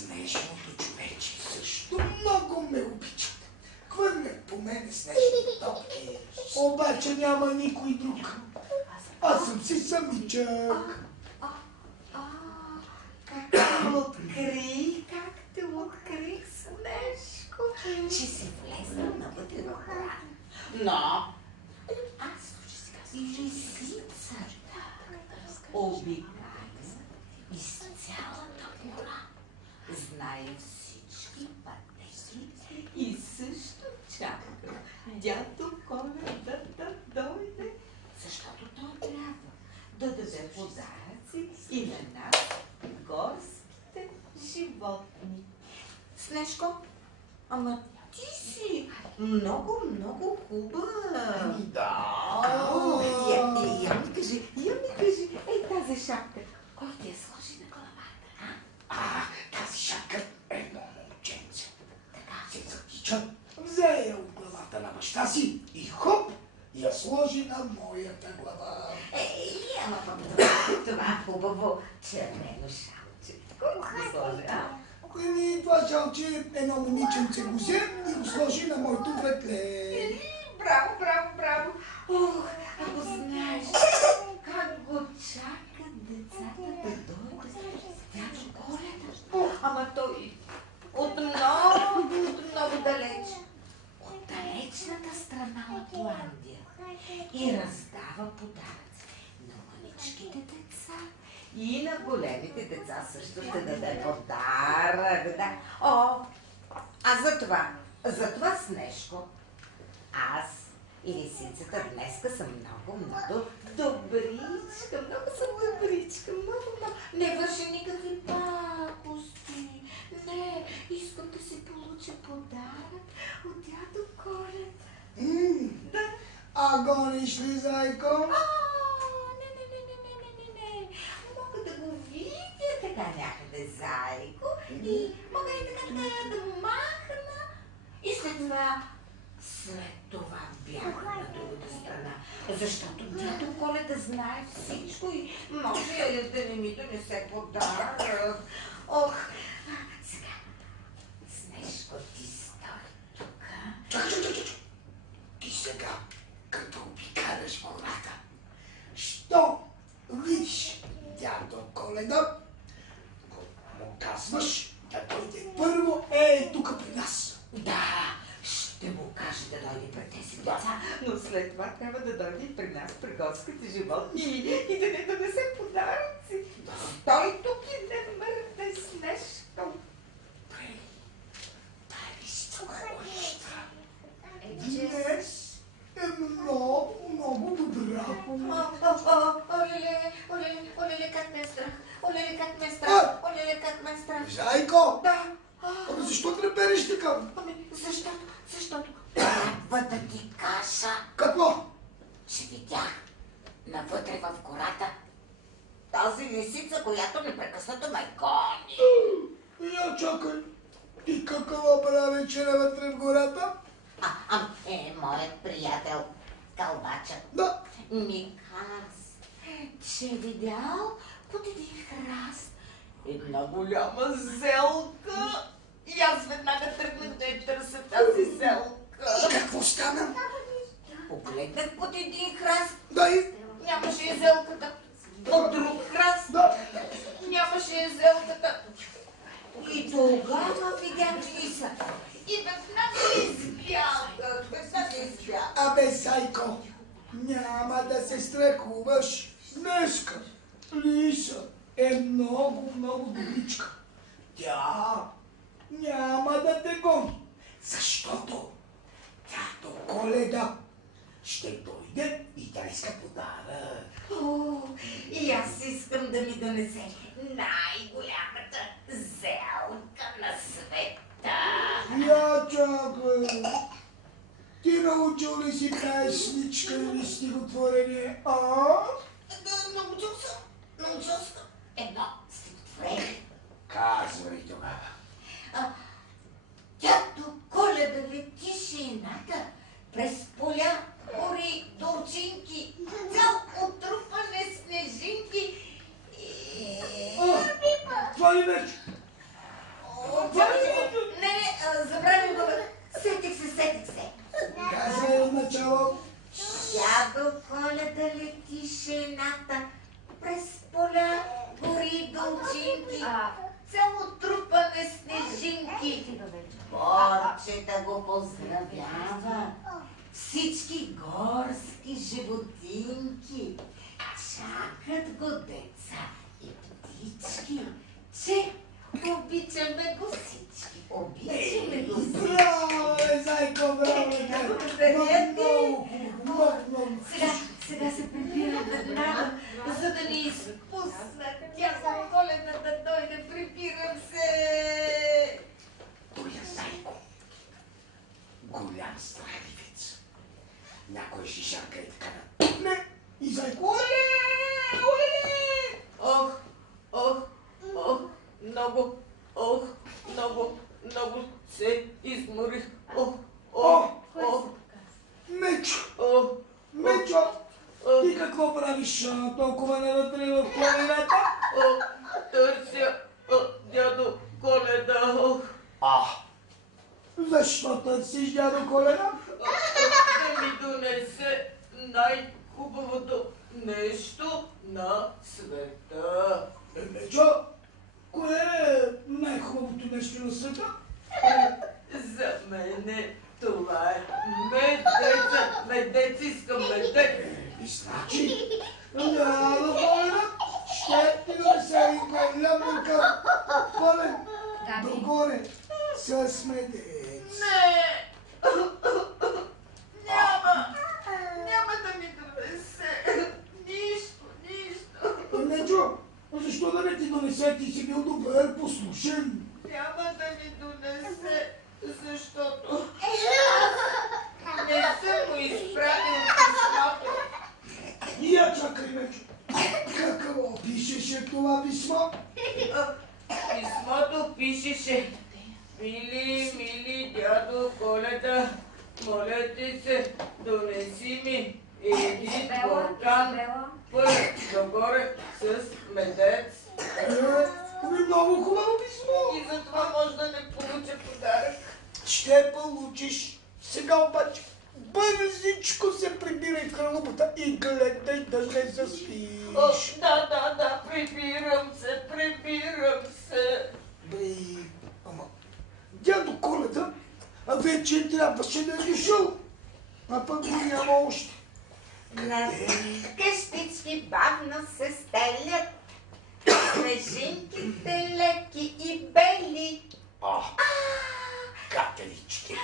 снежното човече също много ме обичат. Хвърлят по мене снежни топки, обаче няма никой друг. Аз съм си самичък. Как те открих, Снежко, че си влезна навътре в гората. Но аз и лисицата обикаля из цялата гора. Знае всички пътеки и също чака дядо Коледа да дойде, защото той трябва да даде подаръци и на нас, горските животни. Снежко, ама ти си много хубава. Да. Я ми кажи, ей тази шапка, кой ти я сложи на главата? Тази шапка едно момченце. Така. Се затича, взе я от главата на баща си и хоп, я сложи на моята глава. Ама това хубаво червено шалче. Кой го сложи, И това шалче едно момиченце го взе и го сложи на моето вратле. Браво! Ох, ако знаеш как го чакат децата да дойдат с дядо Коледа. Ама той от много далеч. От далечната страна от Ландия. И раздава подаръци на мъничките деца. И на големите деца също ще даде подарък. Да. А за това Снежко, аз и лисицата днеска съм много добричка. Много. Не върши никакви пакости. Не, искам да си получа подарък от дядо Коледа. Да. А гониш ли, зайко? Не. Мога да го видя така някъде, зайко, и мога и така да му махна. И след това бях на другата страна, защото дядо Коледа знае всичко и може да не ми донесе подарък. Ох, сега, Снежко, ти стой тука. Чакай. Ти сега, като обикаляш гората, що видиш дядо Коледа, му казваш да дойде първо тук при нас. Да, ще му каже да дойде при тези деца, но след това трябва да дойде при нас, при горските животни и да не донесе подаръци. Той тук и не мърде, Снежко. Днес е много добра. Олеле, как ме е страх. Зайко! Да. Ами защо трепериш така? Защото трябва да ти кажа. Какво? Че видях навътре в гората тази лисица, която непрекъснато ме гони. Я чакай. И какво прави, че навътре в гората? Моят приятел Кълбача ми каза, че е видял под един храст една голяма зелка. И аз веднага тръгнах да я търся тази зелка. И какво стана? Погледнах под един храст. Да и? Нямаше и зелката. От друг храст. Нямаше и зелката. И тогава видях лиса. И веднага избягах. Абе, Сайко, няма да се страхуваш. Днеска лиса е много добричка. Тя няма да те гони, защото дядо Коледа ще дойде и тя иска подарък. И аз искам да ми донесе най-голямата зелка на света. Я чакай. Ти научил ли си песничка или стихотворение, Научил съм едно стихотворение. Казвай тогава. Дядо Коледа летише едната през поля, гори, долчинки, цял отрупане снежинки и... Това ли вече? гората, през поля, гори, долчинки, цяло трупане снежинки. Борчета го поздравява, всички горски животинки, чакат го деца и птички, че обичаме го всички, обичаме го всички. Браво, зайко, браво! Благодаря ти. Много. Сега се прибирам веднага, за да ни изпусна тясно Коледа да дойде. Прибирам се. Тоя зайко, голям страдивец. Някой шишарка е така на... Не! И зайко, оле! Ох, много се изморих. Мечо, ти какво правиш толкова навътре в планината? Търся дядо Коледа. Защо търсиш дядо Коледа? Да ми донесе най-хубавото нещо на света. Мечо, кое е най-хубавото нещо на света? За мене това е медец, искам медец. И значи, дядо Коледа ще ти донесе и голям ръка пълен догоре с медец. Не! Няма да ми донесе нищо. Мечо, защо да не ти донесе? Ти си бил добър, послушен. Няма да ми донесе, защото не съм му изпратил писмото. И я чакай, Мечо. Какво пишеше това писмо? Писмото пишеше: Мили дядо Коледа, моля ти се, донеси ми един буркан пълен догоре с медец. Много хубаво писмо. И затова може да не получа подарък. Ще получиш. Сега обаче бързичко се прибирай в хралупата и гледай да не заспиш. Да, прибирам се. Бре, ама, дядо Коледа вече трябваше да е дошъл, а пък го няма още. Къщички бавно се стелят, снежинките леки и бели. Катерички.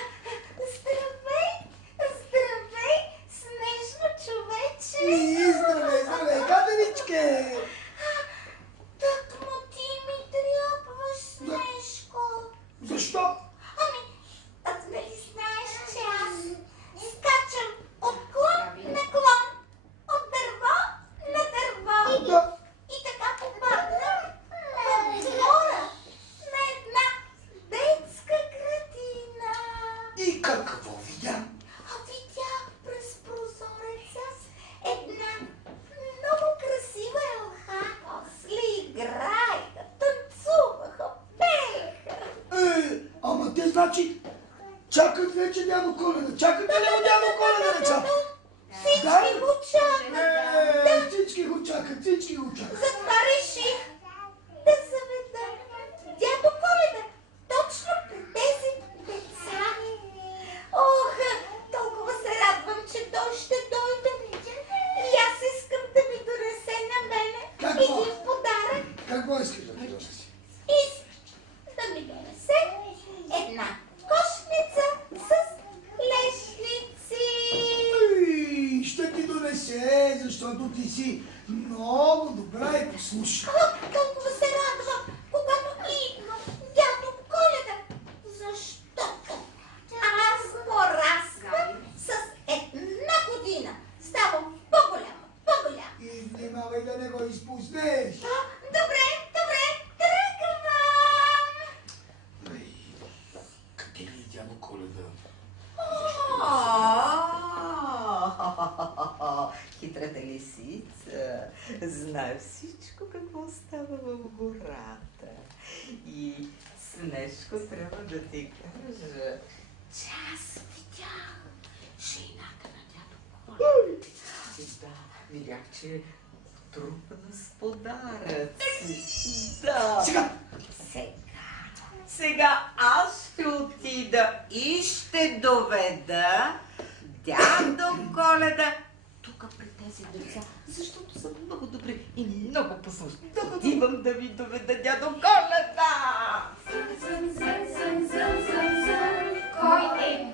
Здравей, снежно човече. Здравей, катерички. Тъкмо ти ми трябваш, Снежко. Защо? Нали знаеш, че аз скачам от клон на клон, от дърво на дърво. Да. И така попаднах в двора на една детска градина. И какво видя? Видях през прозореца една много красива елха. После играеха, танцуваха, пееха. Ама те значи чакат вече дядо Коледа. Чакате ли го дядо Коледа, децата? Всички го чакат. Всички го чакат. Затова реших да заведа дядо Коледа точно при тези деца. Толкова се радвам, че той ще дойде. И аз искам да ми донесе на мене един подарък. Какво искаш да ти донеси? Да ми донесе една кошница с лешници. Ще ти донесе, защото ти си много добра и послушна. Толкова се радвам, когато идва дядо Коледа, защото аз пораствам с една година. Ставам по-голяма. И внимавай да не го изпуснеш. Добре, тръгвам. Къде ли е дядо Коледа? Хитрата лисица знае всичко какво става в гората. И Снежко трябва да ти кажа, че аз видях жената на дядо Коледа. Да, видях, че трупана с подаръци. Да. Сега аз ще отида и ще доведа дядо Коледа тук при тези деца, защото са много добри и много послушни. Отивам да ви доведа дядо Коледа! Кой е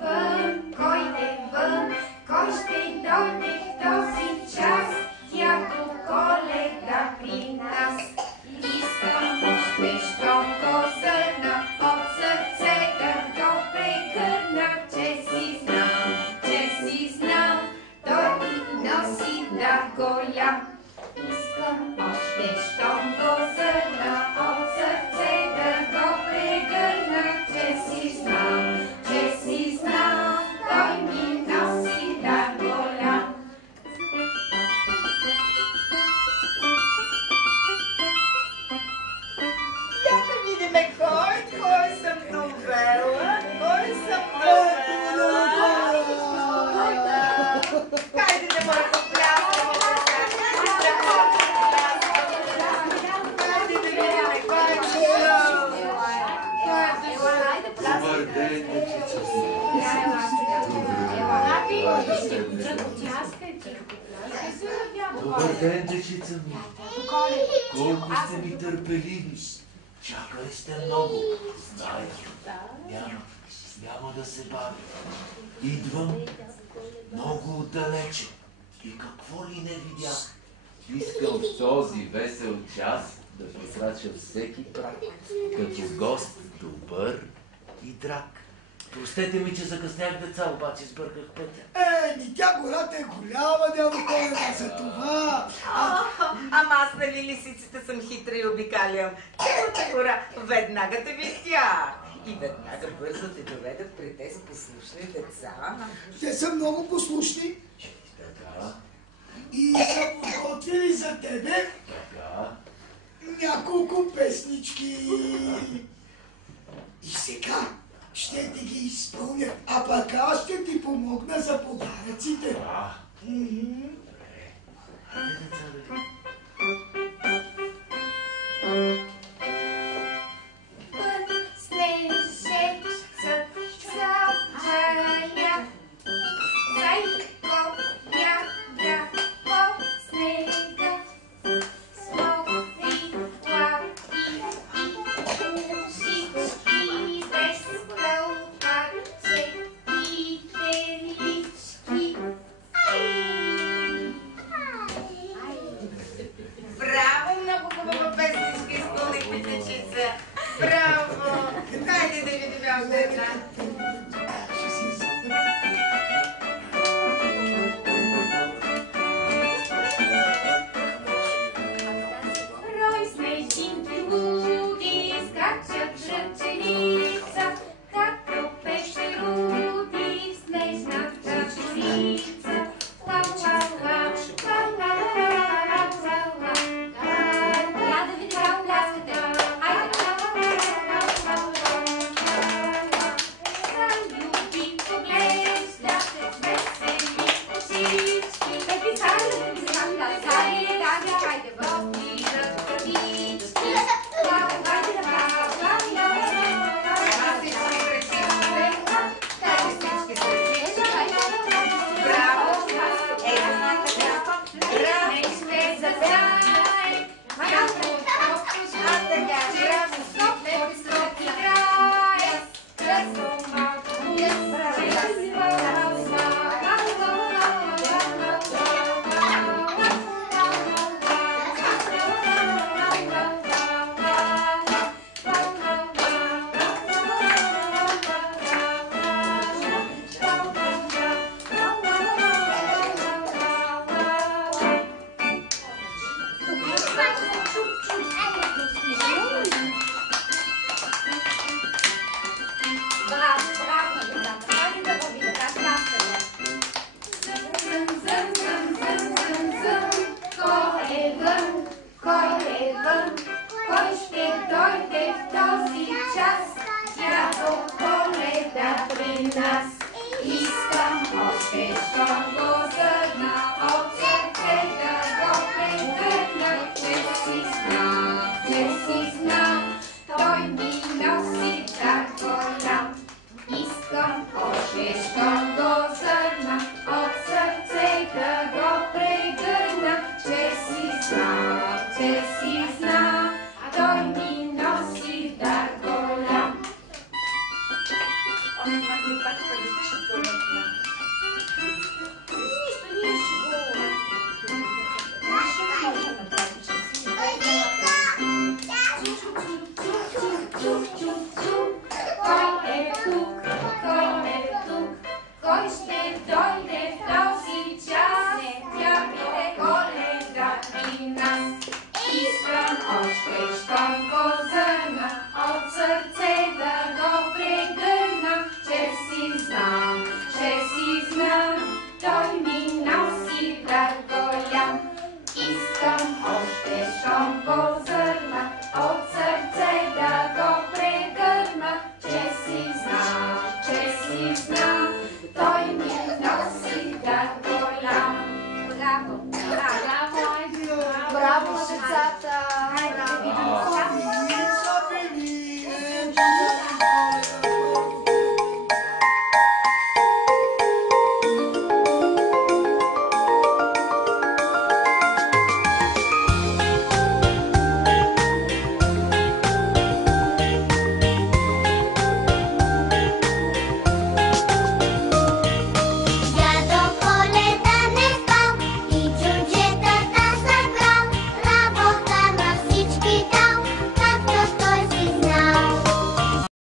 вън, кой ще дойде в този час? Дядо Коледа при нас. Искам още щом го зърна от сърце да го прегърна, че си знал, той ми носи да голям. Искам още щом го зърна от сърце да го прегърна, че си знал, той ми носи да голям. Я да видим кой съм довела, Хайде да бъде поплясваме. Хайде да видим кой е Добър ден, дечица. Добър ден, дечица ми. Колко сте ми търпеливи. Чакали сте много. Зная. Няма да се бавя. Идвам много отдалече. И какво ли не видях? Искам в този весел час да прекрача всеки прак, като гост добър и драг. Простете ми, че закъснях, деца, обаче сбърках пътя. Тя гората е голяма, дядо Коледа, за това. Ама аз, нали, лисиците съм хитра и обикалям цялата гора. Веднага те видях. И веднага бързо те доведат при тези послушни деца. Те са много послушни Така, и са подготвили за тебе така. няколко песнички. И сега ще ти ги изпълнят, а пък аз ще ти помогна за подаръците. Хайде, деца, бе. Браво, много хубава песничка изпълнихме, дечица. Браво! Хайде да видим още една. Рой снежинки луди, скачат ръченица, както пещеруди в снежната улица. Ла-ла-ла, ла-ла-ла-ла-ла-ла. Я да видим как пляскате. Хайде. Любим поглед, сляпят весели очички. Какви цари да видим как пляскате? Хайде, въпират кавички. Кой ще дойде в този час? Дядо Коледа при нас. Искам още щом го зърна от